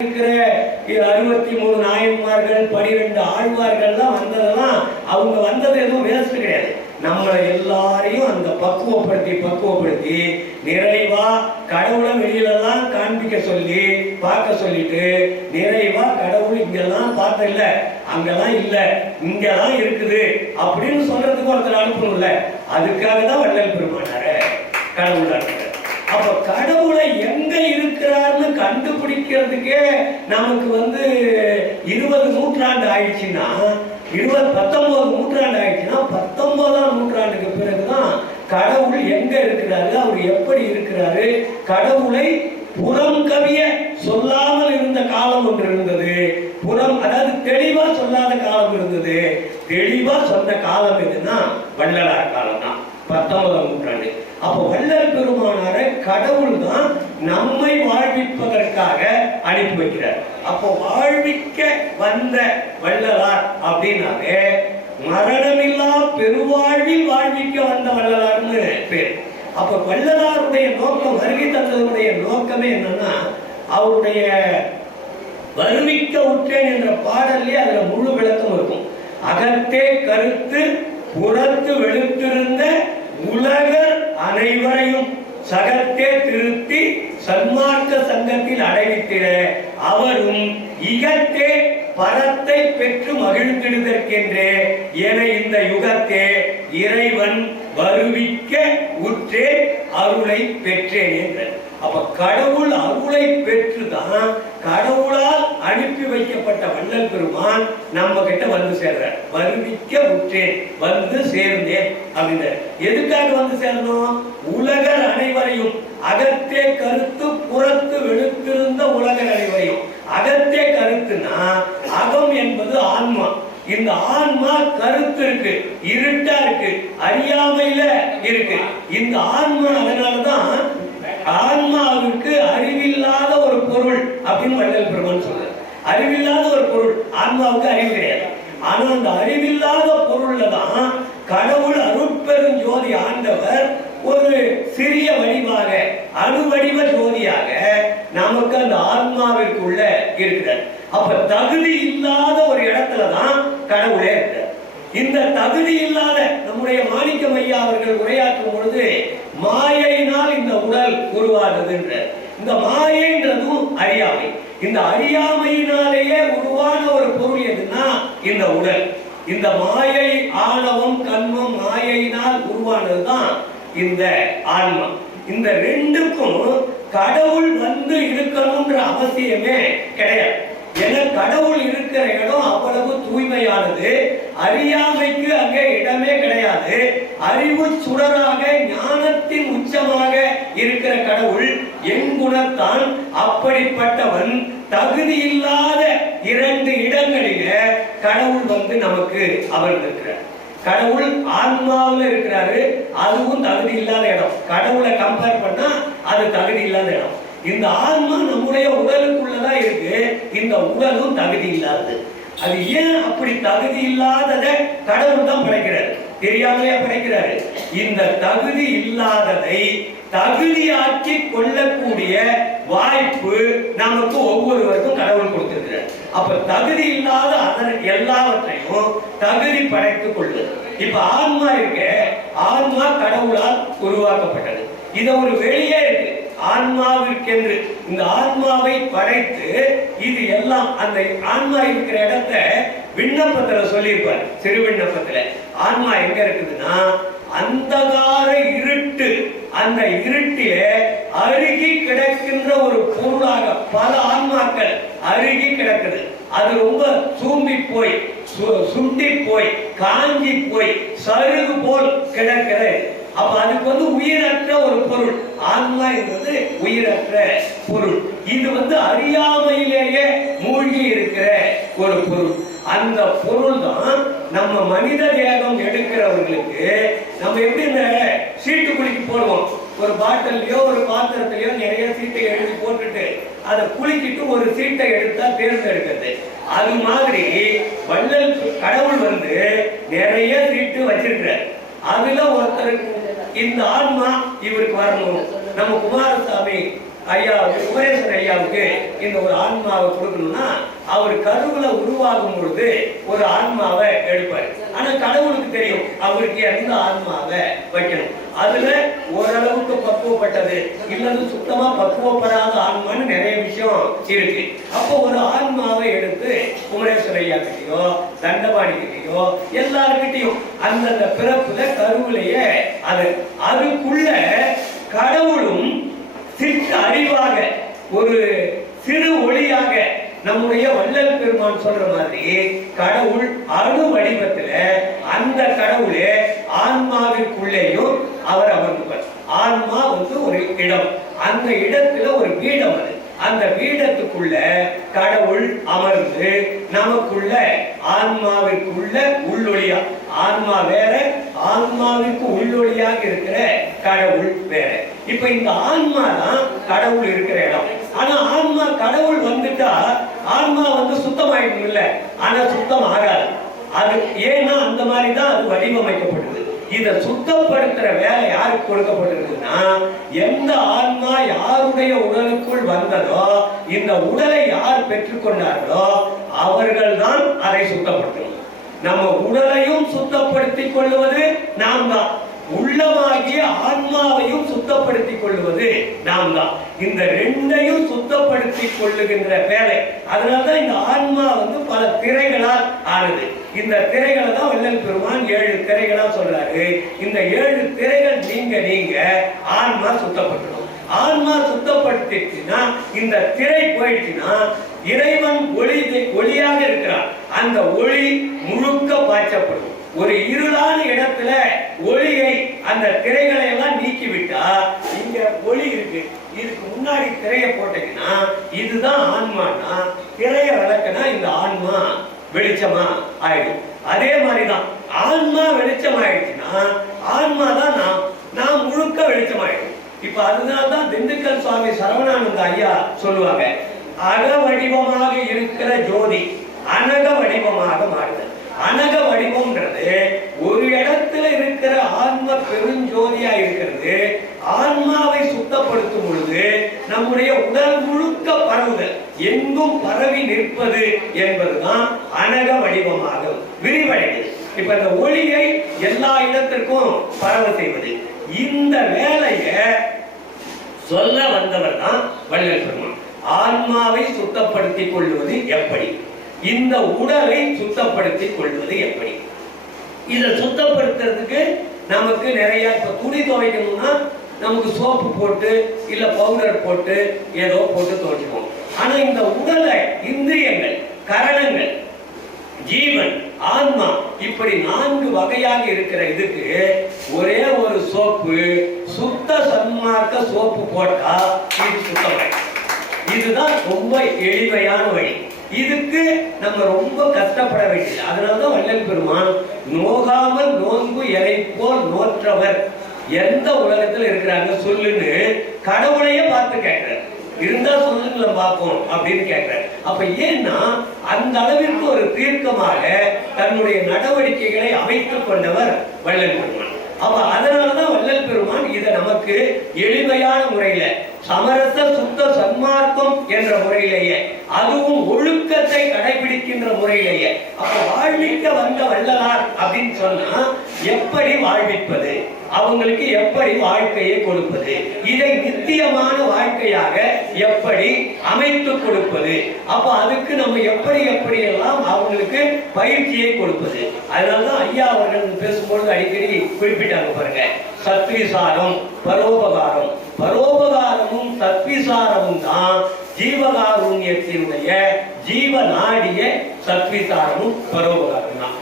63 நாயன்மார்கள் 12 ஆழ்வார்கள்லாம் வந்ததெல்லாம் அவங்க வந்தது எதுவும் வேஸ்ட் கிடையாது. நம்மளை எல்லாரையும் அந்த பக்குவப்படுத்தி நிறைவா கடவுளை வெளியிலலாம் காண்பிக்க சொல்லி பார்க்க சொல்லிட்டு நிறைவா கடவுள் இங்கெல்லாம் பார்த்த இல்ல, அங்கெல்லாம் இல்ல, இங்கெல்லாம் இருக்குது அப்படின்னு சொல்றதுக்கு ஒருத்தர் அனுப்பணும்ல. அதுக்காக தான் வள்ளல் பெருமானாரு கடவுள். அப்ப கடவுளை எங்க இருக்கிறார்னு கண்டுபிடிக்கிறதுக்கே நமக்கு 20 நூற்றாண்டு ஆயிடுச்சுன்னா 19 நூற்றாண்டு ஆயிடுச்சுன்னா 19ஆம் நூற்றாண்டுக்கு பிறகுதான் கடவுள் எங்க இருக்கிறாரு, அவர் எப்படி இருக்கிறாரு, கடவுளை புறம் கவிய சொல்லாமல் இருந்த காலம் ஒன்று இருந்தது. அதாவது தெளிவா சொல்லாத காலம் இருந்தது. தெளிவா சொன்ன காலம் எதுன்னா வள்ளலார் காலம் தான், 19ஆம் நூற்றாண்டு. அப்போ வள்ளல் பெருமானார கடவுள் தான் நம்மை வாழ்விப்பதற்காக அனுப்பி வைக்கிறார். அப்போ வாழ்விக்க வந்த வள்ளலார் அப்படின்னாவே மரணமில்லா பெருவாழ்வில் வாழ்விக்க வந்த வள்ளலார்னு பேர். அப்ப வள்ளலாருடைய நோக்கம், வருகை தந்தவருடைய நோக்கமே என்னன்னா, அவருடைய வருவிக்க உற்றேன் என்ற பாடல்லே அதுல முழு விளக்கம் இருக்கும். அகத்தே கருத்து புறத்து வெளுத்திருந்த உலகர் அனைவரையும் சகத்தே திருத்தி சன்மார்க்க சங்கத்தில் அடைவித்திட அவரும் இகத்தே பரத்தை பெற்று மகிழ்ந்திடுதற்கென்றே என இந்த யுகத்தே இறைவன் வருவிக்க உற்றே அருளை பெற்றேன் என்ற. அப்ப கடவுள் அருளை பெற்றுதான் கடவுளால் அனுப்பி வைக்கப்பட்ட வள்ளல் பெருமான் நம்ம கிட்ட வந்து சேர்றார். வருவிக்க உற்றேன், வந்து சேர்ந்தேன் அப்படின்னு. எதுக்காக சேரணும்? உலகர் அனைவரையும், அகத்தே கருத்து புறத்து வெளுத்திருந்த உலகர் அனைவரையும். அகத்தே கருத்துனா அகம் என்பது ஆன்மா. இந்த ஆன்மா கருத்து இருக்கு, இருட்டா இருக்கு, அறியாமையில இருக்கு. இந்த ஆன்மா அதனாலதான் ஆன்மாவுக்கு அறிவில்லாத ஒரு பொருள் அப்படின்னு வள்ளல் பெருமான் சொல்றார். அறிவில்லாத ஒரு பொருள், ஆன்மாவுக்கு அறிவு கிடையாது. ஆனா அந்த அறிவில்லாத பொருள்ல தான் கடவுள் அருட்பெரும் ஜோதி ஆண்டவர் ஒரு சிறிய வடிவாக அணுவடிவ ஜோதியாக நமக்கு அந்த ஆன்மாவிற்குள்ள இருக்கிறார். அப்ப தகுதி இல்லாத ஒரு இடத்துலதான் கடவுளே இருக்கிறார். இந்த தகுதி இல்லாத நம்முடைய மாணிக்கம் ஐயா அவர்கள் உரையாற்றும் பொழுது மாயையினால் இந்த உடல் உருவானது என்ற. இந்த மாயைன்றதும் அறியாமை. இந்த அறியாமையினாலேயே உருவான ஒரு பொருள் எதுன்னா இந்த உடல். இந்த மாயை ஆணவம் கண்மம் மாயையினால் உருவானதுதான் இந்த ஆன்மா. இந்த ரெண்டுக்கும் கடவுள் இருக்கணும்ன்ற அவசியமே கிடையாது. ஏன்னா கடவுள் இருக்கிற இடம் அவ்வளவு தூய்மையானது. அறியாமைக்கு அங்கே இடமே கிடையாது. அறிவு சுடராக ஞானத்தின் உச்சமாக இருக்கிற கடவுள் என் குணத்தான். அப்படிப்பட்டவன் தகுதி இல்லாத 2 இடங்களில கடவுள் நமக்கு அமர்ந்திருக்கிறார். கடவுள் ஆன்மாவில் இருக்கிறாரு, அதுவும் தகுதி இல்லாத இடம். கடவுளை கம்பேர் பண்ணா அது தகுதி இல்லாத இடம். இந்த ஆன்மா நம்முடைய உடலுக்குள்ளதான் இருக்கு, இந்த உடலும் தகுதி இல்லாதது. அது ஏன் அப்படி தகுதி இல்லாதத கடவுள் தான் படைக்கிறாரு, தெரியாமலே படைக்கிறாரு. இந்த தகுதி இல்லாததை தகுதியாக்கி கொள்ளக்கூடிய வாய்ப்பு நமக்கு ஒவ்வொருவருக்கும் கடவுள் கொடுத்திருக்கிறார். அப்ப தகுதி இல்லாத எல்லாவற்றையும் தகுதி படைத்துக் கொள்வது. இப்ப ஆன்மா இருக்க, ஆன்மா கடவுளால் உருவாக்கப்பட்டது. இது ஒரு வெளியே இருக்கு ஆன்மாவிற்கென்று. இந்த ஆன்மாவை படைத்து இது எல்லாம் அந்த ஆன்மா இருக்கிற இடத்த விண்ணப்பத்துல சொல்லியிருப்பார். சிறு விண்ணப்பத்துல ஆன்மா எங்க இருக்குதுன்னா அந்தகார இருட்டு, அந்த இருட்டிலே அருகி கிடக்கின்ற ஒரு பொருளாக பல ஆன்மாக்கள் அருகி கிடக்குது. அது ரொம்ப சூம்பி போய் சுண்டி போய் காஞ்சி போய் சருகு போல் கிடக்கிறது. அப்ப அதுக்கு உயிரற்ற ஒரு பொருள். ஆன்மா என்பது உயிரற்ற பொருள். இது அறியாமையிலேயே மூழ்கி இருக்கிற ஒரு பொருள். அந்த பொருள் தான் நம்ம மனித தேகம் எடுக்கிறவர்களுக்கு நம்ம எப்படி இந்த சீட்டு குலுக்கி போடுவோம். ஒரு பாட்டிலையோ ஒரு பாத்திரத்திலையோ நிறைய சீட்டை எழுதி போட்டுட்டு அதை குலுக்கிட்டு ஒரு சீட்டை எடுத்தா தேர்ந்தெடுக்கிறது. அது மாதிரி வள்ளல் கடவுள் நிறைய சீட்டு வச்சிருக்கிறார். அதுல ஒருத்தருக்கு இந்த ஆன்மா இவருக்கு வரணும். நம்ம குமாரசாமி ஐயா குமரேசன் ஐயா ஐயாவுக்கு இந்த ஒரு ஆன்மாவை கொடுக்கணும்னா அவர் கருவுல உருவாகும் பொழுது ஒரு ஆன்மாவை எடுப்பார். ஆனா கடவுளுக்கு தெரியும் அவருக்கு எந்த ஆன்மாவை வைக்கணும். அதுல ஓரளவுக்கு பக்குவப்பட்டது இல்லது சுத்தமா பக்குவப்படாத ஆன்மான்னு நிறைய விஷயம் இருக்கு. அப்போ ஒரு ஆன்மாவை எடுத்து குமரேஸ்வர ஐயா கிட்டயோ தண்டபாணி கிட்டயோ எல்லார்கிட்டையும் அந்தந்த பிறப்புல கருவிலேயே அதுக்குள்ள கடவுளும் சிற்று அறிவாக ஒரு சிறு ஒளியாக நம்முடைய வள்ளல் பெருமான் சொல்ற மாதிரி கடவுள் அணு வடிவத்துல அந்த கடவுளே ஆன்மாவிற்குள்ளேயும் அவர் அமர்ந்துவார். ஆன்மா ஒரு இடம், அந்த இடத்துல ஒரு பீடம், அந்த பீடத்துக்குள்ள கடவுள் அமர்ந்து நமக்குள்ள ஆன்மாவிற்குள்ள உள்ளொளியா, ஆன்மா வேற ஆன்மாவிற்கு உள்ளொளியாக இருக்கிற கடவுள் வேற. இப்ப இந்த ஆன்மா தான் கடவுள் இருக்கிற இடம். ஆனா ஆன்மா கடவுள் வந்துட்டா ஆன்மா சுத்தமாயிடும் இல்ல, ஆனா சுத்தம் ஆகாது. அது ஏன்னா அந்த மாதிரி தான் அது வடிவமைக்கப்பட்டது. இதை சுத்தப்படுத்துற வேலை யாருக்கு கொடுக்கப்பட்டிருக்குன்னா, எந்த ஆன்மா யாருடைய உடலுக்குள் வந்ததோ இந்த உடலை யார் பெற்றுக்கொண்டார்களோ அவர்கள் தான் அதை சுத்தப்படுத்தணும். நம்ம உடலையும் சுத்தப்படுத்திக் கொள்வது நாம் தான், உள்ளமாகிய ஆன்மாவையும் சுத்தப்படுத்திக் கொள்வது நாம் தான். இந்த ரெண்டையும் சுத்தப்படுத்திக் கொள்ளுகின்ற வேலை. அதனால்தான் இந்த ஆன்மா பல திரைகளால் ஆனது. இந்த திரைகளை தான் வள்ளல் பெருமான் 7 திரைகளா சொல்றாரு. இந்த 7 திரைகள் நீங்க ஆன்மா சுத்தப்பட்டுடும். ஆன்மா சுத்தப்படுத்திடுச்சுன்னா இந்த திரை போயிடுச்சுன்னா இறைவன் ஒளியாக இருக்கிறான். அந்த ஒளி முழுக்க பாய்ச்சப்படும். ஒரு இருளான இடத்துல ஒளியை அந்த திரைகளை எல்லாம் நீக்கிவிட்டா இங்க ஒளி இருக்கு. இதுக்கு முன்னாடி திரையை போட்டீங்கன்னா இதுதான் ஆன்மானா, திரையை விளக்குனா இந்த ஆன்மா வெளிச்சமா ஆயிடும். அதே மாதிரிதான் ஆன்மா வெளிச்சம் ஆயிடுச்சுன்னா ஆன்மா தான் நாம் முழுக்க வெளிச்சம் ஆயிடும். இப்ப அதனால்தான் திண்டுக்கல் சுவாமி சரவணானந்த ஐயா சொல்லுவாங்க, அக வடிவமாக இருக்கிற ஜோதி அனக வடிவமாக மாறுது. அனக வடிவம்ன்றது ஒரு இடத்துல இருக்கிற ஆன்ம பெருஞ்சோதியா இருக்கிறது. ஆன்மாவை சுத்தப்படுத்தும் பொழுது நம்முடைய உடல் முழுக்க பரவுதல், எங்கும் பரவி நிற்பது என்பதுதான் அனக வடிவமாக விரிவடைவது. இப்ப இந்த ஒளியை எல்லா இடத்திற்கும் பரவ செய்வது, இந்த வேலையை சொல்ல வந்தவர் தான் வள்ளல் பெருமான். ஆன்மாவை சுத்தப்படுத்திக் கொள்வது எப்படி, இந்த உடலை சுத்தப்படுத்திக் கொள்வது எப்படி, இதை சுத்தப்படுத்துறதுக்கு நமக்கு நிறைய, இப்ப துணி துவைக்கணும்னா நமக்கு சோப்பு போட்டு இல்ல பவுடர் போட்டு ஏதோ போட்டு துவைச்சுவோம். ஆனா இந்த உடலை இந்திரியங்கள், கரணங்கள், ஜீவன், ஆன்மா இப்படி 4 வகையாக இருக்கிற இதுக்கு ஒரே ஒரு சோப்பு, சுத்த சன்மார்க்க சோப்பு போட்டா இது சுத்தமாயிடும். இதுதான் ரொம்ப எளிமையான வழி. இதுக்கு நம்ம ரொம்ப கஷ்டப்பட வேண்டியது. அதனாலதான் வள்ளல் பெருமான் நோகாமல் நோன்பு எலை போல் நோற்றவர் எந்த உலகத்துல இருக்கிறாங்க சொல்லுன்னு கடவுளையே பார்த்து கேட்கிறார். இருந்தா சொல்லுங்கள பார்ப்போம் அப்படின்னு கேட்கிறார். அப்ப ஏன்னா அந்த அளவிற்கு ஒரு தீர்க்கமாக தன்னுடைய நடவடிக்கைகளை அமைத்துக் கொண்டவர் வள்ளல் பெருமான். அப்ப அதனாலதான் வள்ளல் பெருமான் இதை நமக்கு எளிமையான முறையில சமரச சுத்த சன்மார்க்கம் என்ற முறையிலேயே, அதுவும் ஒழுக்கத்தை கடைபிடிக்கின்ற முறையிலேயே. அப்ப வாழ்விக்க வந்த வள்ளலார் அப்படின்னு சொன்னா எப்படி வாழ்விப்பது, அவங்களுக்கு எப்படி வாழ்க்கையை கொடுப்பது, இதை நித்தியமான வாழ்க்கையாக எப்படி அமைத்து கொடுப்பது, அப்ப அதுக்கு நம்ம எப்படி எல்லாம் அவங்களுக்கு பயிற்சியை கொடுப்பது. அதனாலதான் ஐயா அவர்கள் பேசும்பொழுது அடிக்கடி குறிப்பிட்டாங்க பாருங்க, சத்விசாரம் பரோபகாரம். பரோபகாரமும் சத்விசாரமும் தான் ஜீவகாருண்யத்தினுடைய ஜீவநாடிய சத்விசாரமும் பரோபகாரம் தான்.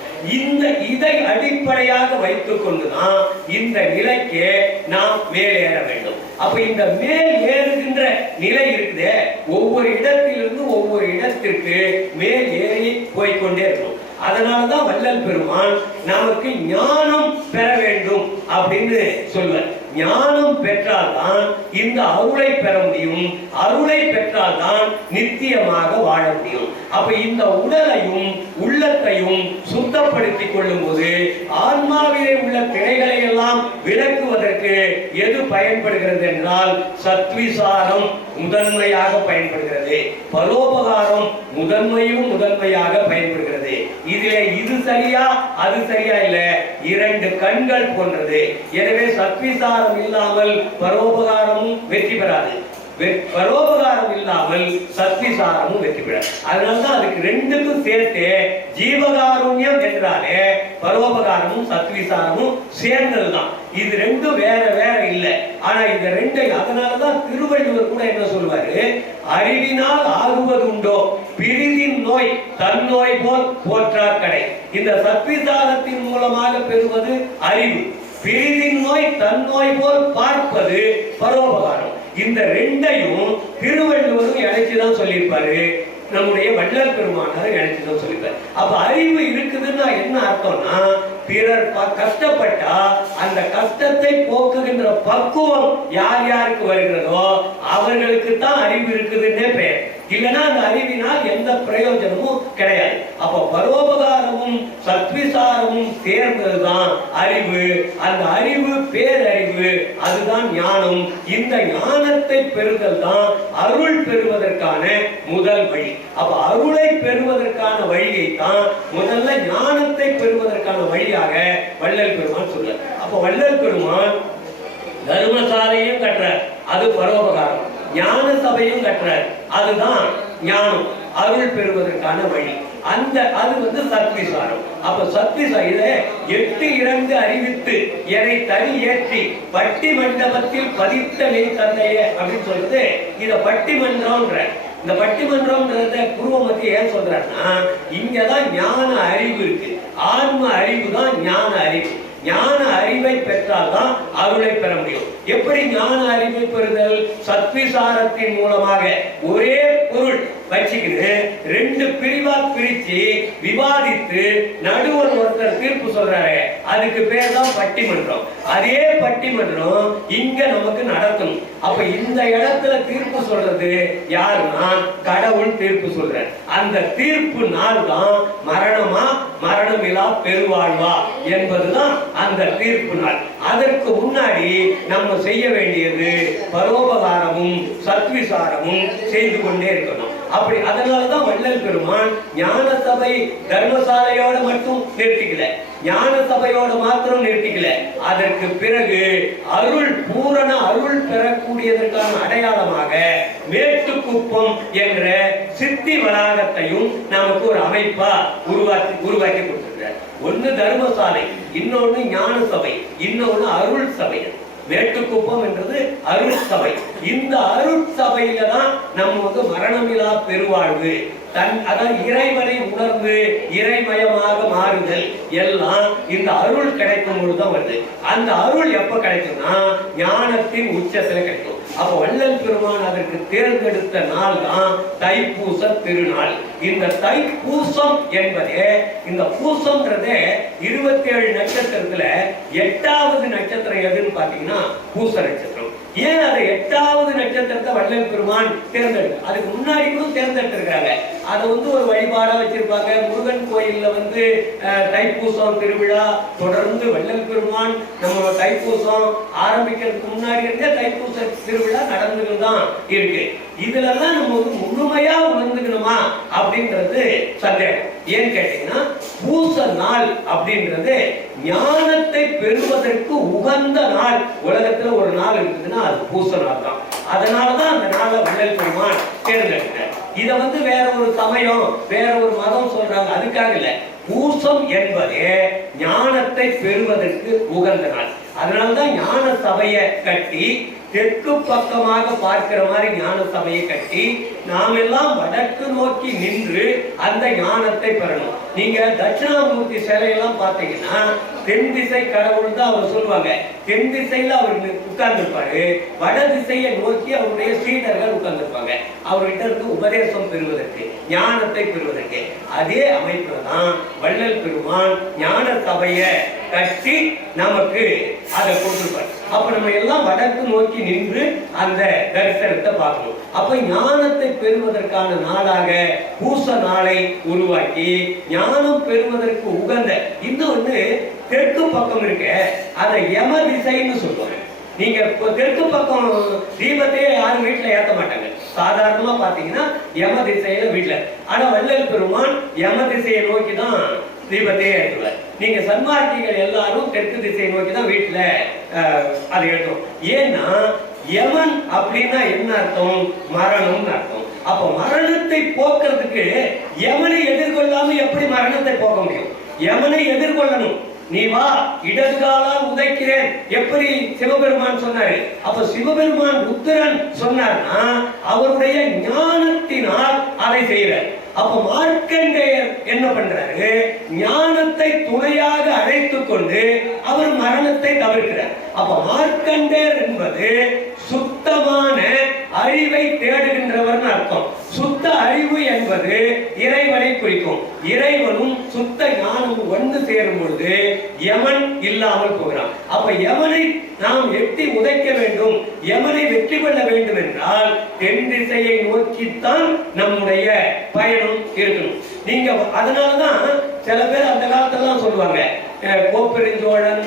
இதை அடிப்படையாக வைத்துக் கொண்டுதான் இந்த நிலைக்கு நாம் மேலேற வேண்டும். அப்ப இந்த மேல் ஏறுகின்ற நிலை இருக்குதே, ஒவ்வொரு இடத்திலிருந்து ஒவ்வொரு இடத்திற்கு மேல் ஏறி போய்கொண்டே இருக்கும். அதனாலதான் வள்ளல் பெருமான் நமக்கு ஞானம் பெற வேண்டும் அப்படின்னு சொல்வார். ஞானம் பெற்றால்தான் இந்த அருளை பெற முடியும். அருளை பெற்றால்தான் நித்தியமாக வாழ முடியும். அப்ப இந்த உடலையும் உள்ளத்தையும் சுத்தப்படுத்திக் கொள்ளும் போது ஆன்மாவிலே உள்ள திரைகளை எல்லாம் விலக்குவதற்கு எது பயன்படுகிறது என்றால் சத்விசாரம் முதன்மையாக பயன்படுகிறது. பரோபகாரம் முதன்மையாக பயன்படுகிறது. இதிலே இது சரியா அது சரியா இல்ல, இரண்டு கண்கள் போன்றது. எனவே சத்விசாரம் இல்லாமல் பரோபகாரமும் வெற்றி பெறாது, பரோபகாரம் இல்லாமல் சத்விசாரமும் வெற்றி பெறாது. அதனால்தான் அதுக்கு ரெண்டுக்கும் சேர்த்து ஜீவகாருண்யம் என்றாலே பரோபகாரமும் சத்விசாரமும் சேர்ந்ததுதான். இது ரெண்டும் வேற வேற இல்லை. ஆனா இந்த ரெண்டையும், அதனாலதான் திருவள்ளுவர் கூட என்ன சொல்வாரு, அறிவினால் ஆகுவது உண்டோ பிரிதின் நோய் தன்னோய் போல் போற்றார் கடை. இந்த சத்விசாரத்தின் மூலமாக பெறுவது அறிவு, பிரிதின் நோய் தன்னோய் போல் பார்ப்பது பரோபகாரம். இந்த ரெண்டையும் திருவள்ளுவரும் இணைச்சுதான் சொல்லியிருப்பாரு, நம்முடைய வள்ளல் பெருமானார் இணைச்சுதான் சொல்லியிருப்பாரு. அப்ப அறிவு இருக்குதுன்னா என்ன அர்த்தம்னா, பிறர் கஷ்டப்பட்டா அந்த கஷ்டத்தை போக்குகின்ற பக்குவம் யார் யாருக்கு வருகிறதோ அவர்களுக்கு தான் அறிவு இருக்குதுன்னே பெயர். இல்லைன்னா அந்த அறிவினால் எந்த பிரயோஜனமும் கிடையாது. அப்ப பரோபகாரமும் சத்விசாரமும் சேர்ந்ததுதான் அறிவு. அந்த அறிவு பேரறிவு, அதுதான் ஞானம். இந்த ஞானத்தை பெறுதல் தான் அருள் பெறுவதற்கான முதல் வழி. அப்ப அருளை பெறுவதற்கான வழியை தான் முதல்ல ஞானத்தை பெறுவதற்கான வழியாக வள்ளல் பெருமான் சொல்றார். அப்ப வள்ளல் பெருமான் தர்மசாலையும் கட்டுறார், அது பரோபகாரம். ஞான சபையும் கட்டுறார், அதுதான் ஞானம், அருள் பெறுவதற்கான வழி. அது சத்விசாரம். அப்ப சத்விசார 8 அறிவித்து எனை தனி ஏற்றி பட்டி மண்டபத்தில் பதித்த நெய் தந்தைய அப்படின்னு சொல்றது. இத பட்டிமன்றம்ன்ற, இந்த பட்டிமன்றம்ன்றத பூர்வமத்தி ஏன் சொல்றாருன்னா, இங்கதான் ஞான அறிவு இருக்கு. ஆன்ம அறிவு தான் ஞான அறிவு. ஞான அறிவை பெற்றால்தான் அருளை பெற முடியும். எப்படி ஞான அறிவை பெறுதல்? சத்விசாரத்தின் மூலமாக ஒரே பொருள் வச்சுக்கிட்டு ரெண்டு பிரிவா பிரிச்சு விவாதித்து நடுவர் ஒருத்தர் தீர்ப்பு சொல்றாரு, அதுக்கு பேர் தான் பட்டிமன்றம். அதே பட்டிமன்றம் இங்க நமக்கு நடத்தணும். அப்ப இந்த இடத்துல தீர்ப்பு சொல்றது யாருன்னா கடவுள் தீர்ப்பு சொல்றார். அந்த தீர்ப்பு நாள் தான் மரணமா மரணமில்லா பெருவாழ்வா என்பதுதான் அந்த தீர்ப்பு நாள். அதற்கு முன்னாடி நம்ம செய்ய வேண்டியது பரோபகாரமும் சத்விசாரமும் செய்து கொண்டே இருக்கணும். அப்படி அதனாலதான் வள்ளல் பெருமான் ஞான சபை தர்மசாலையோட மட்டும் நிறுத்திக்கல, ஞான சபையோட மாத்திரம் நிறுத்திக்கல. அதற்கு பிறகு அருள் பூரண அருள் பெறக்கூடியதற்கான அடையாளமாக மேட்டுக்குப்பம் என்ற சித்தி வளாகத்தையும் நமக்கு ஒரு அமைப்பா உருவாக்கி கொடுத்திருக்கிறார். ஒன்னு தர்மசாலை, இன்னொன்னு ஞான சபை, இன்னொன்னு அருள் சபை. மேட்டுக்குப்பம் என்றது அருள் சபை. இந்த அருள் சபையில தான் நம்ம மரணமில்லா பெருவாழ்வு, அதான் இறைவனை உணர்ந்து இறைமயமாக மாறுதல் எல்லாம் இந்த அருள் கிடைக்கும் பொழுதுதான் வருது. அந்த அருள் எப்ப கிடைக்கும்னா ஞானத்தின் உச்சத்துல கிடைக்கும். அப்ப வள்ளல் பெருமான் அதற்கு தேர்ந்தெடுத்த நாள் தான் தைப்பூச திருநாள். இந்த தைப்பூசம் என்பதே, இந்த பூசம்ன்றதே 27 நட்சத்திரத்துல 8வது நட்சத்திரம் எதுன்னு பாத்தீங்கன்னா பூச நட்சத்திரம். ஏன் அதை 8வது நட்சத்திரத்தை வள்ளல் பெருமான் தேர்ந்தெடுக்க, அதுக்கு முன்னாடி கூட தேர்ந்தெடுத்திருக்காங்க. அதை ஒரு வழிபாடா வச்சிருப்பாங்க. முருகன் கோயில்ல தைப்பூசம் திருவிழா தொடர்ந்து வள்ளல் பெருமான் நம்ம தைப்பூசம் ஆரம்பிக்கிறதுக்கு முன்னாடி இருந்தே தைப்பூச திருவிழா நடந்துட்டு தான் இருக்கு. இதுல எல்லாம் நம்ம முழுமையா உணர்ந்துக்கணுமா அப்படின்றது சந்தேகம். ஏன்னு கேட்டீங்கன்னா பூச நாள் அப்படின்றது ஞானத்தை பெறுவதற்கு உகந்த நாள். உலகத்துல ஒரு நாள் இருக்குதுன்னா அது பூச நாள் தான். அதனாலதான் அந்த நாளை வள்ளல் பெருமான் தேர்ந்தெடுக்கிறார். இத வேற ஒரு சமயம் வேற ஒரு மதம் சொல்றாங்க, அதுக்காக இல்ல. பூசம் என்பதே ஞானத்தை பெறுவதற்கு உகந்த நாள். அதனாலதான் ஞான சபையை கட்டி தெற்கு பக்கமாக பார்க்கிற மாதிரி ஞான சபையை கட்டி நாம் எல்லாம் வடக்கு நோக்கி நின்று அந்த ஞானத்தை பெறணும். நீங்க தட்சிணாமூர்த்தி சிலையெல்லாம் பார்த்தீங்கன்னா தென் திசை கடவுள் தான் அவர் சொல்லுவாங்க. தென் திசையில அவர் உட்கார்ந்துருப்பாரு, வட திசையை நோக்கி அவருடைய சீடர்கள் உட்கார்ந்துருப்பாங்க, அவர்கிட்ட இருந்து உபதேசம் பெறுவதற்கு, ஞானத்தை பெறுவதற்கு. அதே அமைப்புல தான் வள்ளல் பெருமான் ஞான சபையை கட்டி நமக்கு அதை கொடுத்திருப்பார். அப்ப நம்ம எல்லாம் வடக்கு நோக்கி நின்று அந்த தரிசனத்தை பார்க்கணும். அப்ப ஞானத்தை பெறுவதற்கான நாளாக பூச நாளை உருவாக்கி ஞானம் பெறுவதற்கு உகந்த இன்னொன்னு தெற்கு பக்கம் இருக்க அதை யம திசைன்னு சொல்லுவாங்க. நீங்க தெற்கு பக்கம் தீபத்தையே யாரும் வீட்டுல ஏத்த மாட்டாங்க. சாதாரணமா பாத்தீங்கன்னா யம திசையில வீட்டுல. ஆனா வள்ளல் பெருமான் யம திசையை நோக்கி தான் தீபத்தையே ஏற்றுவார். நீங்க சன்மார்க்கிகள் எல்லாரும் தெற்கு திசையை நோக்கி தான் வீட்டுல அதை ஏற்றும். ஏன்னா யமன் அப்படின்னா என்ன அர்த்தம்? மரணம்னு அர்த்தம். அப்ப மரணத்தை போக்குறதுக்கு யமனை எதிர்கொள்ளாம எப்படி மரணத்தை போக்க முடியும்? யமனை எதிர்கொள்ளணும். நீ வா, இடதுகாலால் உதைக்கிறேன் எப்படி சிவபெருமான் சொன்னாரு. அப்ப சிவபெருமான் ருத்ரன் சொன்னார்னா அவருடைய ஞானத்தினால் அதை செய்யறார். அப்ப மார்க்கண்டேயர் என்ன பண்றாரு? ஞானத்தை துணையாக அழைத்துக் கொண்டு அவர் மரணத்தை தவிர்க்கிறார். அப்ப மார்க்கண்டேயர் என்பது சுத்தமான அறிவை தேடுகின்றவர் அர்த்தம். சுத்த அறிவு என்பது இறைவனை குறிக்கும். இறைவனும் சுத்த ஞானமும் ஒன்று சேரும் பொழுது யமன் இல்லாமல் போகிறான். அப்ப யமனை நாம் எட்டி உதைக்க வேண்டும், யமனை வெற்றி கொள்ள வேண்டும் என்றால் தென் திசையை நோக்கித்தான் நம்முடைய பயணம் இருக்கணும். நீங்க அதனாலதான் சில பேர் அந்த காலத்துல சொல்லுவாங்க, கோப்பெருஞ்சோழன்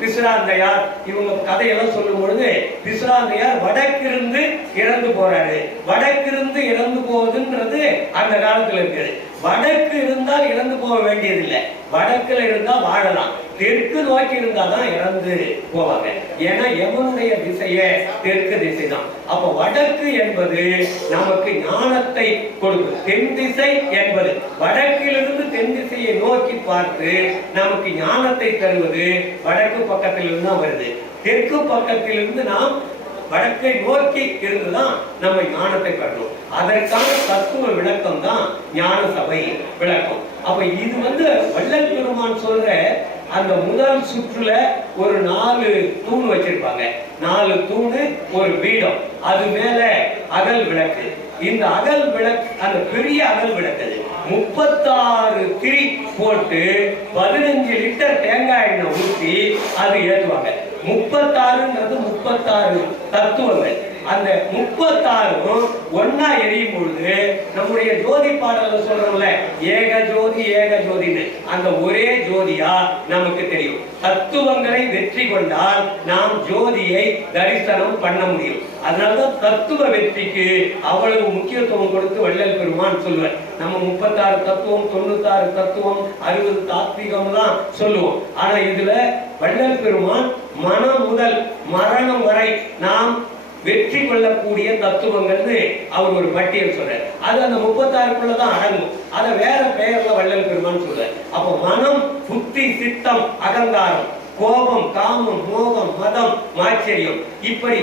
பிசுராந்தையார் இவங்க கதையெல்லாம் சொல்லும் பொழுது பிசுராந்தையார் வடக்கிருந்து இறந்து போறாரு. வடக்கிருந்து இறந்து போவதுன்றது அந்த காலத்துல இருக்குது. வடக்கு இருந்தால் இறந்து போக வேண்டியதில்லை, வடக்குல இருந்தா வாழலாம். தெற்கு நோக்கி இருந்தா தான் இறந்து போவாங்க. ஏன்னா யமனுடைய திசையே தெற்கு திசை தான். அப்ப வடக்கு என்பது நமக்கு ஞானத்தை கொடுக்கும். தென் திசை என்பது வடக்கிலிருந்து தென் திசையை நோக்கி பார்த்து நமக்கு ஞானத்தை தருவது வடக்கு பக்கத்திலிருந்து தான் வருது. தெற்கு பக்கத்திலிருந்து நாம் வடக்கை நோக்கி இருந்துதான் நம்ம ஞானத்தை பெறணும். அதற்கான தத்துவ விளக்கம் தான் ஞான சபை விளக்கம். அப்ப இது வள்ளல் பெருமான் சொல்ற அந்த முதல் சுற்றுல ஒரு 4 தூண் வச்சிருப்பாங்க. 4 தூணு ஒரு பீடம், அது மேல அகல் விளக்கு. இந்த அகல் விளக்கு அந்த பெரிய அகல் விளக்கு 36 திரி போட்டு 15 லிட்டர் தேங்காய் எண்ணெய் ஊற்றி அது ஏற்றுவாங்க. 36ன்றது 36 தத்துவங்கள். அந்த 36 ஒன்னா எரியும் பொழுது நம்முடைய ஜோதி பாடல சொல்றோம்ல, ஏக ஜோதி ஏக ஜோதின்னு, அந்த ஒரே ஜோதியா நமக்கு தெரியும். தத்துவங்களை வெற்றி கொண்டால் நாம் ஜோதியை தரிசனம் பண்ண முடியும். அதனாலதான் தத்துவ வெற்றிக்கு அவ்வளவு முக்கியத்துவம் கொடுத்து வள்ளல் பெருமான் சொல்வார். நம்ம 36 தத்துவம், 96 தத்துவம், 60 தாத்வீகம்லாம் சொல்லுவோம். ஆனா இதுல வள்ளல் பெருமான் மனம் முதல் மரணம் வரை நாம் வெற்றி கொள்ளக்கூடிய தத்துவங்கள்னு அவர் ஒரு பட்டியல் சொல்றார். அது அந்த 36க்குள்ளதான் அடங்கும். அதை வேற பெயர்ல வள்ளல் பெருமான் சொல்றார். அப்போ மனம், புத்தி, சித்தம், அகங்காரம், கோபம், காமம், மோகம், மதம், மாச்சரியம், இப்படி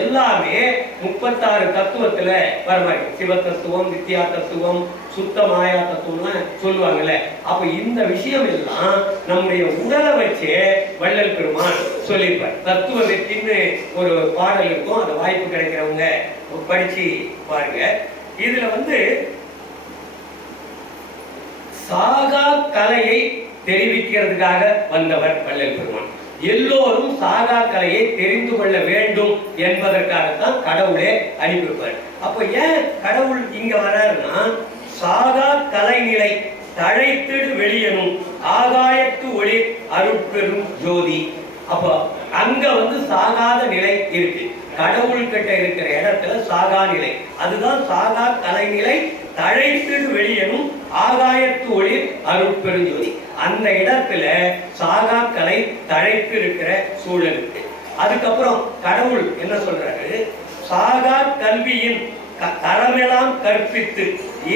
எல்லாமே 36 தத்துவத்துல வரமாரி. சிவ தத்துவம், வித்யா தத்துவம், சுத்த மாயா தத்துவம்லாம் சொல்லுவாங்கல்ல. அப்ப இந்த விஷயம் எல்லாம் நம்முடைய உடலை வச்சு வள்ளல் பெருமான் சொல்லியிருப்பார். தத்துவ வெற்றின்னு ஒரு பாடல் இருக்கும், அந்த வாய்ப்பு கிடைக்கிறவங்க படிச்சு பாருங்க. இதுல சாகா கலையை தெரிவிக்கிறதுக்காக வந்தவர் வள்ளல் பெருமான். எல்லோரும் சாகா கலையை தெரிந்து கொள்ள வேண்டும் என்பதற்காகத்தான் கடவுளே அனுப்பியிருப்பார். அப்ப ஏன் கடவுள் இங்க வர்றாருன்னா, சாகா கலைநிலை தழைத்திடு வெளியனும் ஆகாயத்து ஒளி அருட்பெரும் ஜோதி. அப்ப அங்க சாகாத நிலை இருக்கு. கடவுள் கிட்ட இருக்கிற இடத்துல சாகா நிலை, அதுதான் சாகா கலைநிலை தழைத்திடு வெளியனும் ஆகாயத்து ஒளி அருட்பெருஞ்சோதி. அந்த இடத்துல சாகா கலை தழைத்து இருக்கிற சூழல் இருக்கு. அதுக்கப்புறம் கடவுள் என்ன சொல்றாரு? சாகா கல்வியின் தரமெல்லாம் கற்பித்து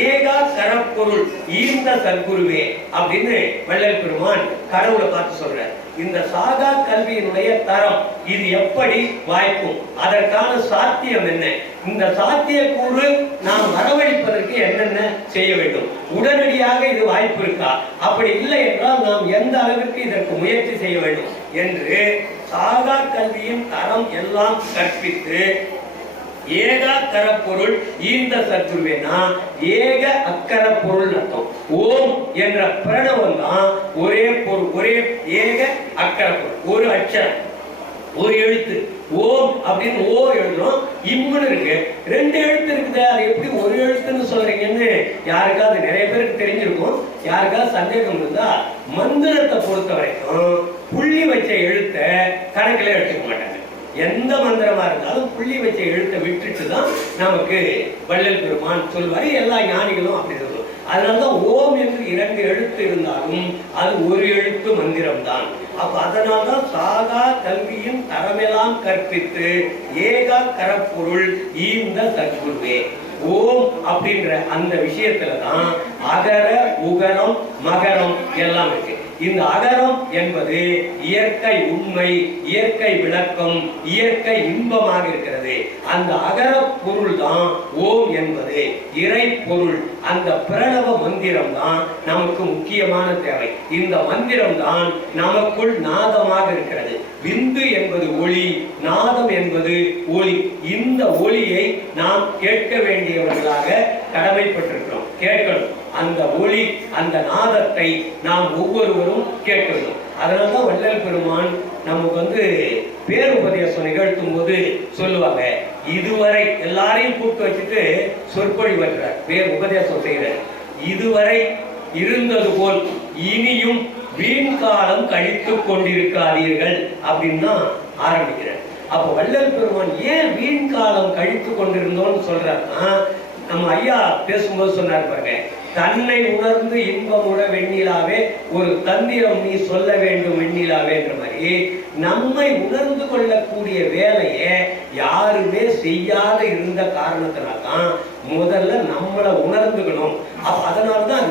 ஏகா கரப்பொருள் ஈர்ந்த சத்குருவே அப்படின்னு வள்ளல் பெருமான் கடவுளை பார்த்து சொல்றார். இந்த சாகா கல்வியினுடைய தரம் இது எப்படி வாய்க்கும், அதற்கான சாத்தியம் என்ன, இந்த சாத்தியக்கூறு நாம் வரவழைப்பதற்கு என்னென்ன செய்ய வேண்டும், உடனடியாக இது வாய்ப்பு இருக்கா, அப்படி இல்லை என்றால் நாம் எந்த அளவிற்கு இதற்கு முயற்சி செய்ய வேண்டும் என்று சாகா கல்வியின் தரம் எல்லாம் கற்பித்து ஏகா கரப்பொருள் ஈந்த சத்துருவேனா ஏக அக்கர பொருள் அர்த்தம். ஓம் என்ற பிரணவம் தான் ஒரே பொருள், ஒரே ஏக அக்கர பொருள், ஒரு அச்சரம் ஒரு எழுத்து. ஓம் அப்படின்னு ஓ எழுதுறோம், இம்முன்னு இருக்கு, ரெண்டு எழுத்து இருக்குது, அது எப்படி ஒரு எழுத்துன்னு சொல்றீங்கன்னு யாருக்காவது நிறைய பேருக்கு தெரிஞ்சிருக்கும். யாருக்காவது சந்தேகம் இருந்தா மந்திரத்தை பொறுத்த வரைக்கும் புள்ளி வச்ச எழுத்த கணக்கில் எடுத்துக்க மாட்டாங்க. எந்த மந்திரமா இருந்தாலும் புள்ளி வச்ச எழுத்தை விட்டுட்டு தான் நமக்கு வள்ளல் பெருமான் சொல்வாரு. எல்லா ஞானிகளும் அப்படி சொல்லுவோம். அதனாலதான் ஓம் என்று 2 எழுத்து இருந்தாலும் அது ஒரு எழுத்து மந்திரம் தான். அப்ப அதனால்தான் சாகா கல்வியின் தரமெல்லாம் கற்பித்து ஏகா கரப்பொருள் ஈந்த சத்குருவே. ஓம் அப்படின்ற அந்த விஷயத்துலதான் அகர உகரம் மகரம் எல்லாம் இருக்கு. இந்த அகரம் என்பது இயற்கை உண்மை, இயற்கை விளக்கம், இயற்கை இன்பமாக இருக்கிறது. அந்த அகர பொருள் தான் ஓம் என்பது இறை பொருள். அந்த பிரணவ மந்திரம் தான் நமக்கு முக்கியமான தேவை. இந்த மந்திரம் தான் நமக்குள் நாதமாக இருக்கிறது. விந்து என்பது ஒளி, நாதம் என்பது ஒளி. இந்த ஒளியை நாம் கேட்க வேண்டியவர்களாக கடமைப்பட்டிருக்கிறோம், கேட்கணும். அந்த ஒளி, அந்த நாதத்தை நாம் ஒவ்வொருவரும் கேட்க வேண்டும். அதனால்தான் வள்ளல் பெருமான் நமக்கு பேருபதேசம் நிகழ்த்தும் போது சொல்லுவாங்க, இதுவரை எல்லாரையும் கூப்பிட்டு வச்சுட்டு சொற்பொழி வருகிறார், பேர் உபதேசம் செய்கிறார். இதுவரை இருந்தது போல் இனியும் வீண் காலம் கழித்துக் கொண்டிருக்காதீர்கள் அப்படின்னு தான் ஆரம்பிக்கிறார். அப்ப வள்ளல் பெருமான் ஏன் வீண் காலம் கழித்து கொண்டிருந்தோம்னு சொல்றாருன்னா, நம்ம ஐயா பேசும்போது சொன்னார் பாருங்க, தன்னை உணர்ந்து இன்பம் உண வெண்ணிலாவே ஒரு தந்திரம் நீ சொல்ல வேண்டும் வெண்ணிலாவே என்ற மாதிரி நம்மை உணர்ந்து கொள்ளக்கூடிய வேலையை யாருமே செய்யாத இருந்த காரணத்தினால்தான் முதல்ல நம்மளை உணர்ந்துக்கணும். அப்ப அதனாலதான்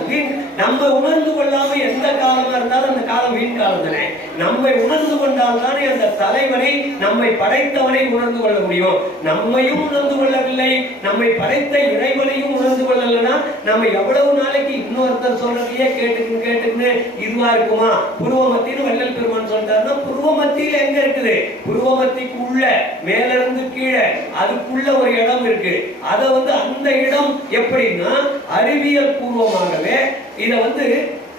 நம்ம உணர்ந்து கொள்ளாம எந்த காலமா இருந்தாலும் அந்த காலம் வீண் காலம் தானே. நம்மை உணர்ந்து கொண்டால் தானே அந்த தலைவனை, நம்மை படைத்தவனை உணர்ந்து கொள்ள முடியும். நம்மையும் உணர்ந்து கொள்ளவில்லை, நம்மை படைத்த இறைவனையும் உணர்ந்து கொள்ளலன்னா நம்ம எவ்வளவு நாளைக்கு இன்னொருத்தர் சொல்றதையே கேட்டுக்குன்னு இதுவா இருக்குமா? புருவமத்தின்னு வள்ளல் பெருமான் சொல்றாருன்னா, புருவமத்தியில எங்க இருக்குது? புருவமத்திக்குள்ள மேல இருந்து கீழே அதுக்குள்ள ஒரு இடம் இருக்கு. அதை அந்த இடம் எப்படின்னா அறிவியல் பூர்வமாகவே இத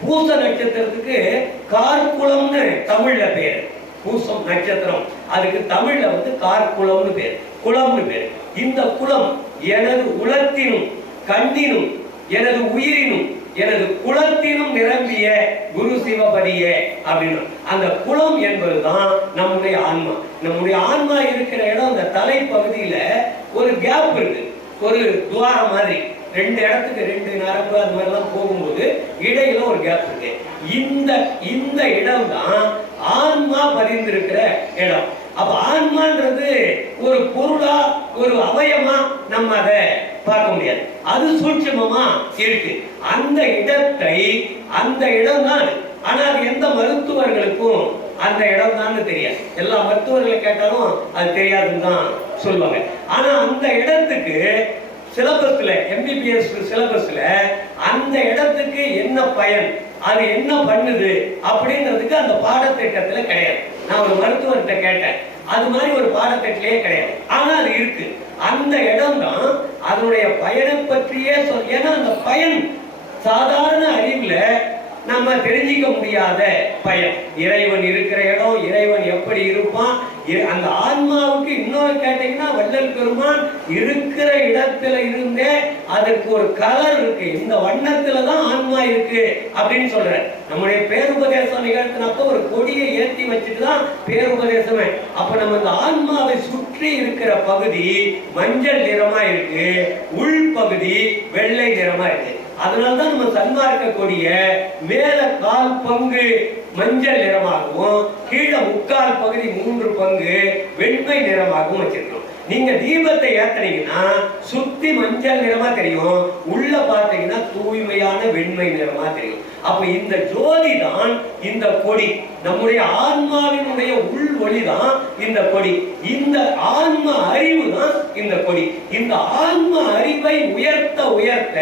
பூச நட்சத்திரத்துக்கு கார்குளம்னு தமிழ்ல பேர். பூசம் நட்சத்திரம் அதுக்கு தமிழ்ல கார்குளம்னு பேர், குளம்னு பேர். இந்த குளம் எனது உலத்தினும் கண்ணினும் எனது உயிரினும் எனது குலத்தினும் நிரம்பிய குரு சிவபதியே அப்படின்னு. அந்த குலம் என்பதுதான் நம்முடைய ஆன்மா. நம்முடைய ஆன்மா இருக்கிற இடம் அந்த தலைப்பகுதியில ஒரு கேப் இருக்கு, ஒரு துவாரம் மாதிரி. 2 இடத்துக்கு 2 நரம்பு அது மாதிரிலாம் போகும்போது இடையில ஒரு கேப் இருக்கு. இந்த இடம் தான் ஆன்மா பதிந்திருக்கிற இடம். அப்ப ஆன்மான்றது ஒரு பொருளா, ஒரு அவயமா நம்ம அதை பார்க்க முடியாது. அது சூட்சமமா இருக்கு. அந்த இடத்தை, அந்த இடம் தான். ஆனா அது எந்த மருத்துவர்களுக்கும் அந்த இடம் தான் தெரியாது. எல்லா மருத்துவர்களை கேட்டாலும் அது தெரியாதுன்னு தான் சொல்லுவாங்க. ஆனா அந்த இடத்துக்கு சிலபஸ்ல, எம்பிபிஎஸ் சிலபஸ்ல அந்த இடத்துக்கு என்ன பயன், அது என்ன பண்ணுது அப்படின்றதுக்கு அந்த பாடத்திட்டத்துல கிடையாது. நான் ஒரு மருத்துவர்கிட்ட கேட்டேன், அது மாதிரி ஒரு பாடத்திட்டத்திலே கிடையாது. ஆனா அது இருக்கு. அந்த இடம் தான் அதனுடைய பயனை பற்றியே ஏன்னா அந்த பயன் சாதாரண அறிவுல நம்ம தெரிஞ்சிக்க முடியாத பயன். இறைவன் இருக்கிற இடம், இறைவன் எப்படி இருப்பான், அந்த ஆன்மாவுக்கு இன்னொரு கேட்டீங்கன்னா வள்ளல் பெருமான் இருக்கிற இடத்துல இருந்தே அதற்கு ஒரு கலர் இருக்கு, இந்த வண்ணத்துல தான் ஆன்மா இருக்கு அப்படின்னு சொல்ற. நம்முடைய பேருபதேசம் நிகழ்த்தினப்ப ஒரு கொடியை ஏற்றி வச்சுட்டு தான் பேருபதேசமே. அப்ப நம்ம இந்த ஆன்மாவை சுற்றி இருக்கிற பகுதி மஞ்சள் நிறமா இருக்கு, உள் பகுதி வெள்ளை நிறமா இருக்கு. அதனால்தான் நம்ம சன்மார்க்க கொடிய மேல 1/4 பங்கு மஞ்சள் நிறமாகவும் கீழே 3/4 பகுதி 3 பங்கு வெண்மை நிறமாகவும் வச்சிருக்கோம். நீங்க தீபத்தை ஏத்தனீங்கன்னா சுத்தி மஞ்சள் நிறமா தெரியும், உள்ள பார்த்தீங்கன்னா தூய்மையான வெண்மை நிறமா தெரியும். அப்ப இந்த ஜோதி தான் இந்த கொடி, நம்முடைய ஆன்மாவினுடைய உள் ஒளி தான் இந்த கொடி, இந்த ஆன்ம அறிவு தான் இந்த கொடி. இந்த ஆன்ம அறிவை உயர்த்த உயர்த்த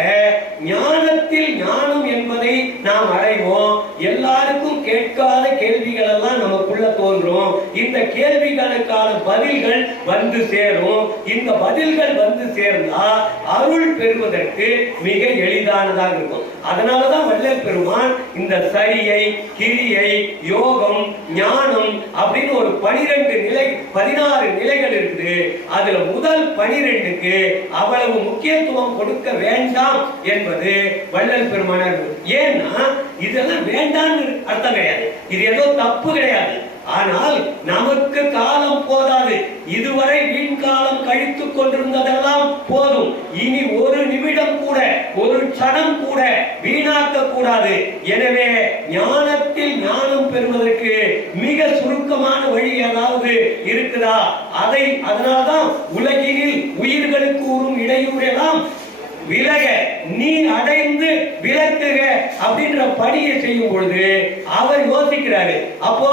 ஞானத்தில் ஞானம் என்பதை நாம் அடைவோம். எல்லாருக்கும் கேட்காத கேள்விகள் எல்லாம் நமக்குள்ள தோன்றும். இந்த கேள்விகளுக்கான பதில்கள் வந்து சேரும். இந்த பதில்கள் வந்து சேர்ந்தா அருள் பெறுவதற்கு மிக எளிதானதாக இருக்கும். அதனாலதான் வள்ளல் பெருமான் இந்த சரியை, கிரியை, யோகம், ஞானம் அப்படின்னு ஒரு 12 நிலை, 16 நிலைகள் இருக்குது. அதுல முதல் 12க்கு அவ்வளவு முக்கியத்துவம் கொடுக்க வேண்டாம் என்பது வள்ளல் பெருமானார். ஏன்னா இதெல்லாம் வேண்டாம்னு அர்த்தம் கிடையாது, இது ஏதோ தப்பு கிடையாது. ஆனால் நமக்கு காலம் போதாது. இதுவரை வீண் காலம் கழித்துக் கொண்டிருந்ததெல்லாம் போதும். இனி ஒரு நிமிடம் கூட, ஒரு க்ஷணம் கூட வீணாக்க கூடாது. எனவே ஞானத்தில் ஞானம் பெறுவதற்கு மிக சுருக்கமான வழி ஏதாவது இருக்குதா? அதனால்தான் உலகினில் உயிர்களுக்கு கூறும் இடையூறெல்லாம் விலக, நீ அடைந்து விலக்குக அப்படின்ற பணியை செய்யும் பொழுது அவர் யோசிக்கிறாரு. அப்போ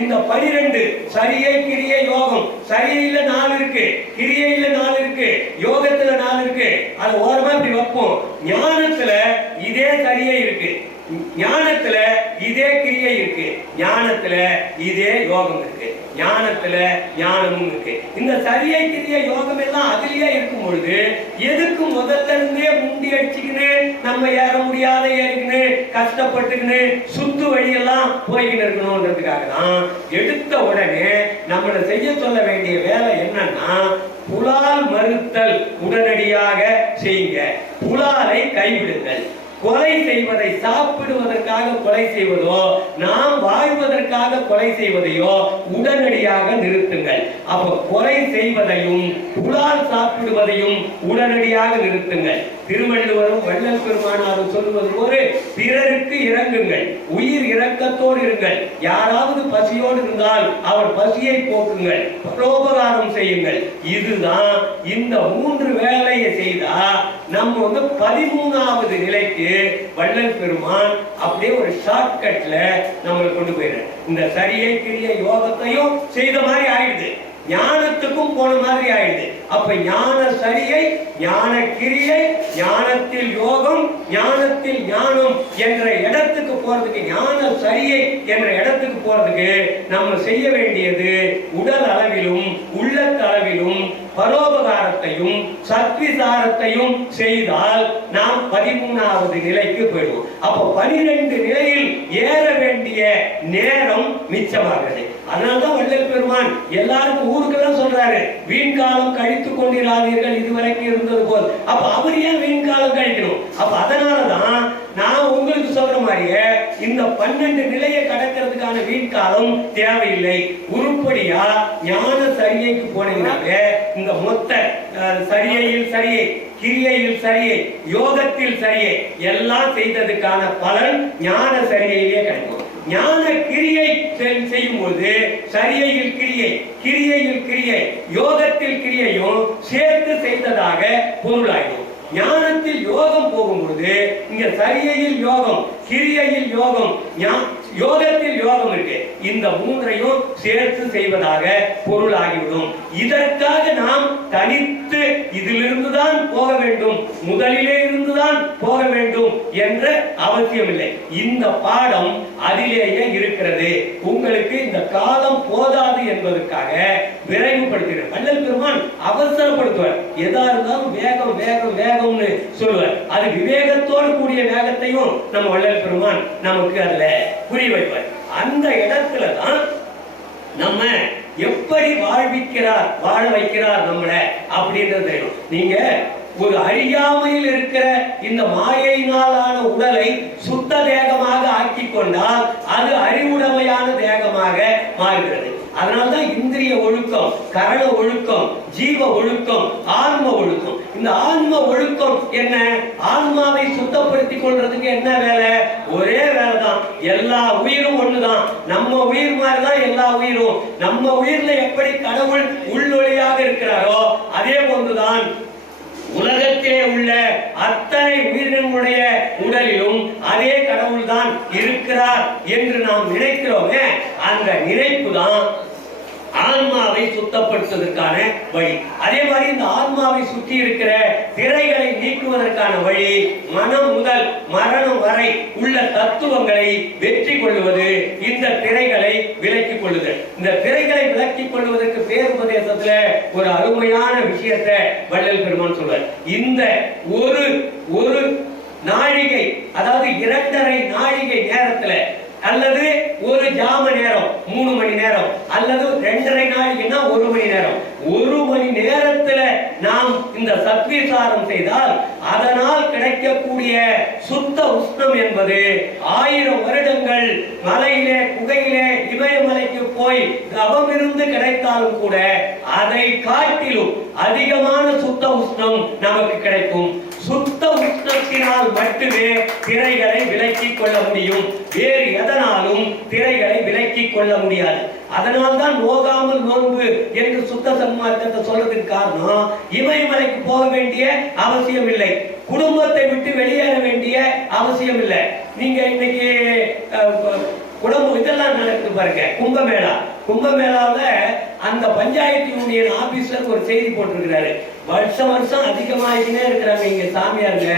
இந்த 12 சரியை, கிரியை, யோகம், சரியில 4 இருக்கு, கிரியையில 4 இருக்கு, யோகத்துல 4 இருக்கு. அது ஓரமா இப்படி வைப்போம். ஞானத்துல இதே சரியை இருக்கு, ஞானத்துல இதே கிரியை இருக்கு, ஞானத்துல இதே யோகம் இருக்கு, ஞானத்துல ஞானமும் இருக்கு. இந்த சரியை, கிரியை, யோகம் எல்லாம் அதுலயே இருக்கும் பொழுது எதுக்கு முதல்ல இருந்தே முண்டி அடிச்சுக்கின்னு நம்ம ஏற முடியாத ஏறிக்கின்னு கஷ்டப்பட்டுக்கின்னு சுத்து வழியெல்லாம் போய்கின்னு இருக்கணும்ன்றதுக்காக தான் எடுத்த உடனே நம்மளை செய்ய சொல்ல வேண்டிய வேலை என்னன்னா, புலால் மறுத்தல் உடனடியாக செய்யுங்க, புலாலை கைவிடுங்கள். கொலை செய்வதை, சாப்பிடுவதற்காக கொலை செய்வதோ, நாம் வாழ்வதற்காக கொலை செய்வதையோ உடனடியாக நிறுத்துங்கள். அப்ப கொலை செய்வதையும் புலால் சாப்பிடுவதையும் உடனடியாக நிறுத்துங்கள். திருவள்ளுவரும் வள்ளல் பெருமானாரும் சொல்லுவது போல பிறருக்கு இரங்குங்கள், உயிர் இரக்கத்தோடு இருங்கள். யாராவது பசியோடு இருந்தால் அவர் பசியை போக்குங்கள், பரோபகாரம் செய்யுங்கள். இதுதான் இந்த 3 வேலையை செய்தா நம்ம 13வது நிலைக்கு வள்ளல் பெருமான் அப்படியே ஒரு ஷார்ட்கட்ல நம்மளை கொண்டு போயிடுறார். இந்த சரியை, கிரியை, யோகத்தையும் செய்த மாதிரி ஆயிடுது, ஞானத்துக்கும் போன மாதிரி ஆயிடுது. அப்ப ஞான சரியை, ஞான கிரியை, ஞானத்தில் யோகம், ஞானத்தில் ஞானம் என்ற இடத்துக்கு போறதுக்கு, ஞான சரியை என்ற இடத்துக்கு போறதுக்கு நம்ம செய்ய வேண்டியது உடல் அளவிலும் உள்ளத்தளவிலும் பரோபகாரத்தையும் சத்விசாரத்தையும் செய்தால் நாம் 13வது நிலைக்கு போயிடுவோம். அப்ப 12 நிலையில் ஏற வேண்டிய நேரம் மிச்சமாகிறது. அதனால்தான் வள்ளல் பெருமான் எல்லாருக்கும் ஊருக்கெல்லாம் சொல்றாரு, வீண் காலம் கழித்துக் கொண்டிராதீர்கள் இதுவரைக்கும் இருந்தது போல். அப்ப அவர் ஏன் வீண் காலம் கழிக்கணும்? அப்ப அதனாலதான் நான் உங்களுக்கு சொல்ற மாதிரியே இந்த 12 நிலையை கடக்கிறதுக்கான வீண் காலம் தேவையில்லை. உருப்படியா ஞான சரியைக்கு போனீங்கன்னாவே இந்த மொத்த சரியையில் சரியை, கிரியையில் சரியை, யோகத்தில் சரியை எல்லாம் செய்ததுக்கான பலன் ஞான சரியையிலே கிடைக்கும். ஞான கிரியை செய்யும் போது சரியையில் கிரியை, கிரியையில் கிரியை, யோகத்தில் கிரியையும் சேர்த்து செய்ததாக பொருளாயிடும். ஞானத்தில் யோகம் போகும்போது இங்க சரியையில் யோகம், கிரியையில் யோகம், யோகத்தில் யோகம் இருக்கு. இந்த 3ஐயும் சேர்த்து செய்வதாக பொருளாகிவிடும். இதற்காக நாம் தனித்து இதிலிருந்துதான் போக வேண்டும், முதலிலே இருந்துதான் போக வேண்டும் என்ற அவசியம் இல்லை. இந்த பாடம் அதிலேயே இருக்கிறது. உங்களுக்கு இந்த காலம் போதாது என்பதற்காக விரைவுபடுத்துகிறார். வள்ளல் பெருமான் அவசரப்படுத்துவார். எதா இருந்தாலும் வேகம் வேகம் வேகம்னு சொல்லுவார். அது விவேகத்தோடு கூடிய வேகத்தையும் நம்ம வள்ளல் பெருமான் நமக்கு அதுல புரிய வைப்பார். அந்த இடத்துல தான் நம்ம எப்படி வாழ்விக்கிறார், வாழ வைக்கிறார் நம்மள அப்படின்றது. நீங்க ஒரு அறியாமையில் இருக்கிற இந்த மாயையினாலான உடலை சுத்த தேகமாக ஆக்கி கொண்டால் அது அறிவுடைமையான தேகமாக மாறுகிறது. அதனால்தான் இந்திரிய ஒழுக்கம், கரண ஒழுக்கம், ஜீவ ஒழுக்கம், ஆன்ம ஒழுக்கம். இந்த ஆன்ம ஒழுக்கம் என்ன? ஆன்மாவை சுத்தப்படுத்திக் கொள்றதுக்கு என்ன வேலை? ஒரே வேலை தான். எல்லா உயிரும் ஒண்ணுதான். நம்ம உயிர் மாதிரிதான் எல்லா உயிரும். நம்ம உயிர்ல எப்படி கடவுள் உள்ளொளியாக இருக்கிறாரோ அதே போன்றுதான் உலகத்திலே உள்ள அத்தனை உயிரினங்களுடைய உடலிலும் அதே கடவுள் தான் இருக்கிறார் என்று நாம் நினைக்கிறோமே, அந்த நினைப்பு தான் ஆன்மாவை சுத்தப்படுத்துவதற்கான வழி. அதே மாதிரி இந்த ஆன்மாவை சுற்றி இருக்கிற திரைகளை நீக்குவதற்கான வழி மனம் முதல் மரணம் வரை உள்ள தத்துவங்களை வெற்றி கொள்வது, இந்த திரைகளை விலக்கிக் கொள்ளுதல். இந்த திரைகளை விலக்கிக் கொள்வதற்கு பேருபதேசத்துல ஒரு அருமையான விஷயத்தை வள்ளல் பெருமான் சொல்றார். இந்த ஒரு நாழிகை, அதாவது 2.5 நாழிகை நேரத்துல அல்லது ஒரு ஜாம நேரம் 3 மணி நேரம் அல்லது 2.5 நாழிகைன்னா 1 மணி நேரம், 1 மணி நேரத்துல நாம் இந்த சத்விசாரம் செய்தால் அதனால் கிடைக்கக்கூடிய சுத்த உஷ்ணம் என்பது 1000 வருடங்கள் மலையிலே குகையிலே இமயமலைக்கு போய் தவமிருந்து கிடைத்தாலும் கூட அதை காட்டிலும் அதிகமான சுத்த உஷ்ணம் நமக்கு கிடைக்கும். சுத்த உஷ்ணத்தினால் மட்டுமே திரைகளை விலக்கிக் கொள்ள முடியும். வேறு எதனாலும் திரைகளை விலக்கிக் கொள்ள முடியாது. அதனால்தான் நோகாமல் நோன்பு என்று சுத்த சன்மார்க்கத்தை சொல்றதுக்கு காரணம், இமயமலைக்கு போக வேண்டிய அவசியம் இல்லை, குடும்பத்தை விட்டு வெளியேற வேண்டிய அவசியம் இல்லை. நீங்க இன்னைக்கு குடும்பம் இதெல்லாம் நடக்குது பாருங்க, கும்பமேளால அந்த பஞ்சாயத்து யூனியன் ஆபீசர் ஒரு செய்தி போட்டிருக்கிறாரு. வருஷம் அதிகமாகினே இருக்கிறாங்க இங்க சாமியாருங்க.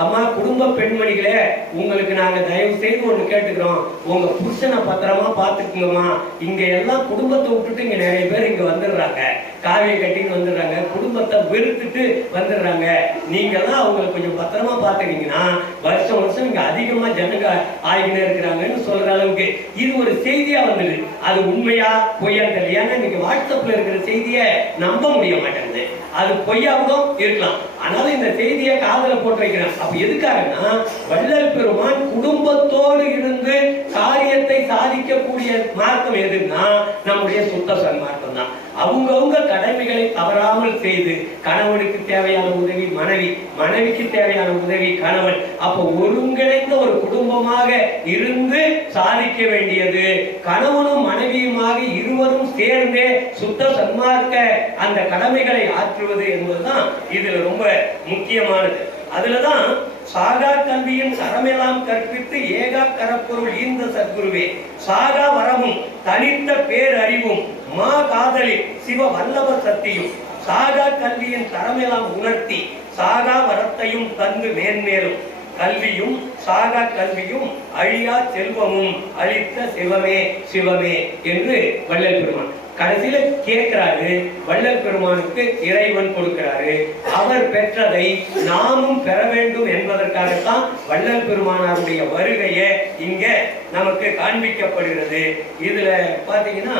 அம்மா குடும்ப பெண்மணிகளே, உங்களுக்கு நாங்க தயவு செய்து ஒண்ணு கேட்டுக்கிறோம், உங்க புருஷனை பத்திரமா பாத்துக்குங்கம்மா. இங்க எல்லாம் குடும்பத்தை விட்டுட்டு இங்க நிறைய பேர் இங்க வந்துடுறாங்க, காவியை கட்டின்னு வந்துடுறாங்க, குடும்பத்தை வெறுத்துட்டு வந்துடுறாங்க. நீங்க எல்லாம் அவங்களை கொஞ்சம் பத்திரமா பாத்துக்கிங்கன்னா வருஷம் இங்க அதிகமா ஜனங்க ஆகினே இருக்கிறாங்கன்னு சொல்ற அளவுக்கு இது ஒரு செய்தியா வந்தது. அது உண்மையா பொய்யான்னு தெரியல. ஏன்னா இன்னைக்கு வாட்ஸ்அப்ல இருக்கிற செய்தியை நம்ப முடிய மாட்டேங்குது. அது பொய்யாவும் இருக்கலாம். ஆனாலும் இந்த செய்தியை காதல போட்டு வைக்கிறேன். அப்ப எதுக்காகனா, வள்ளல் பெருமான் குடும்பத்தோடு இருந்து காரியத்தை சாதிக்கக்கூடிய மார்க்கம் எதுன்னா நம்முடைய சுத்த சன்மார்க்கம் தான். அவங்கவுங்க கடமைகளை தவறாமல் செய்து, கணவனுக்கு தேவையான உதவி மனைவி, மனைவிக்கு தேவையான உதவி கணவன், அப்ப ஒருங்கிணைந்த ஒரு குடும்பமாக இருந்து சாதிக்க வேண்டியது. கணவனும் மனைவியுமாக இருவரும் சேர்ந்தே சுத்த சன்மார்க்க அந்த கடமைகளை ஆற்றுவது என்பதுதான் இதுல ரொம்ப முக்கியமானது. அதுலதான் சாகா கல்வியின் சரமெல்லாம் கற்பித்து ஏகா கரப்பொருள் ஈந்த சத்குருவே, சாகா வரமும் தனித்த பேரறிவும் மா காதலி சிவ வல்லப சக்தியும், சாகா கல்வியின் சரமெல்லாம் உணர்த்தி சாகா வரத்தையும் தந்து மேன்மேலும் கல்வியும் சாகா கல்வியும் அழியா செல்வமும் அளித்த சிவமே சிவமே என்று வள்ளல் பெருமான் கடைசியில கேட்கிறாரு. வள்ளல் பெருமானுக்கு இறைவன் கொடுக்கிறாரு. அவர் பெற்றதை நாமும் பெற வேண்டும் என்பதற்காகத்தான் வள்ளல் பெருமானாருடைய வருகையை இங்க நமக்கு காண்பிக்கப்படுகிறது. இதுல பாத்தீங்கன்னா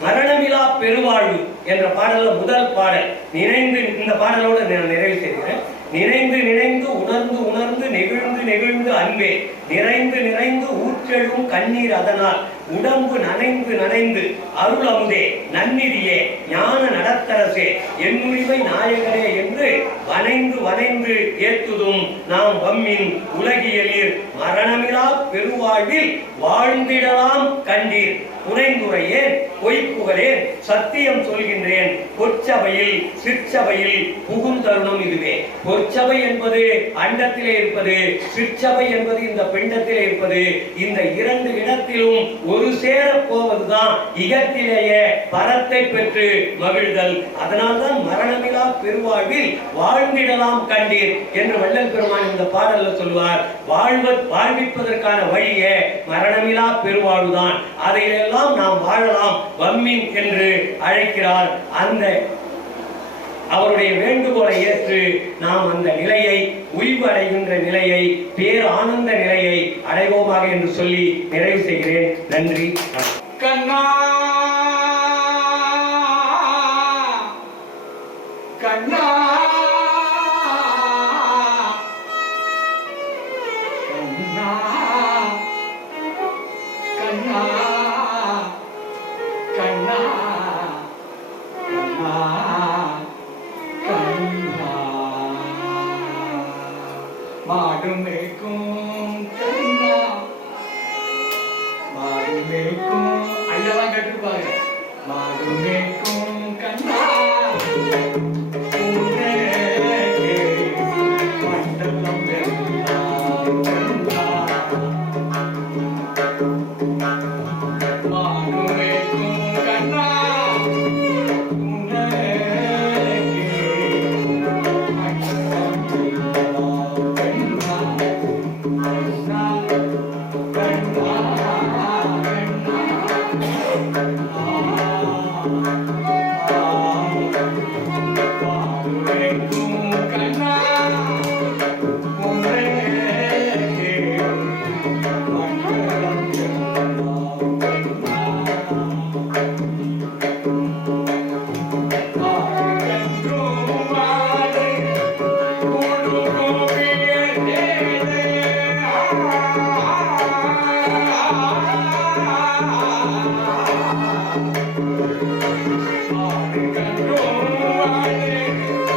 மரணமிலா பெருவாழ்வு என்ற பாடல்ல முதல் பாடல் நினைந்து, இந்த பாடலோடு நான் நிறைவு செய்கிறேன். நினைந்து நினைந்து உணர்ந்து உணர்ந்து நெகிழ்ந்து நெகிழ்ந்து அன்பே நிறைந்து நிறைந்து ஊற்றெழும் கண்ணீர் அதனால் உடம்பு நனைந்து நனைந்து அருள் அமுதே நன்னிதியே ஞான நடத்தரசே என்னுரிமை நாயகரே என்று வனைந்து வனைந்து ஏத்துதும் நாம் வம்மின் உலகியலீர் மரணமிலா பெருவாழ்வில் வாழ்ந்திடலாம் கண்டீர் புனைந்துரையேன் பொய்ப்புகழேன் சத்தியம் சொல்கின்றேன் பொற்சபையில் சிற்சபையில் புகுந்தருணம் இதுவே. பொற்சபை என்பது அண்டத்திலே இருப்பது, சிற்சபை என்பது இந்த பிண்டத்திலே இருப்பது. இந்த 2 இடத்திலும் ஒரு சேர போவதுதான் இகத்திலேயே பரத்தை பெற்று மகிழ்தல். அதனால்தான் மரணமிலா பெருவாழ்வில் வாழ்ந்திடலாம் கண்டீர் என்று வள்ளல் பெருமான் இந்த பாடல்ல சொல்வார். வாழ்விப்பதற்கான வழியே மரணமிலா பெருவாழ்வுதான். அதையெல்லாம் நாம் வாழலாம் வம்மின் என்று அழைக்கிறார். அந்த அவருடைய வேண்டுகோளை ஏற்று நாம் அந்த நிலையை, உய்வு அடைகின்ற நிலையை, பேர் ஆனந்த நிலையை அடைவோமாக என்று சொல்லி நிறைவு செய்கிறேன். நன்றி. கண்ணா கண்ணா கண்ணா கண்ணா கண்ணா கண்ணா மாடுமேக்கும் கண்ணா மாடுமேக்கும் ஐயாலாம் கேட்டுப்பாரு. மாடு மேய்க்கும்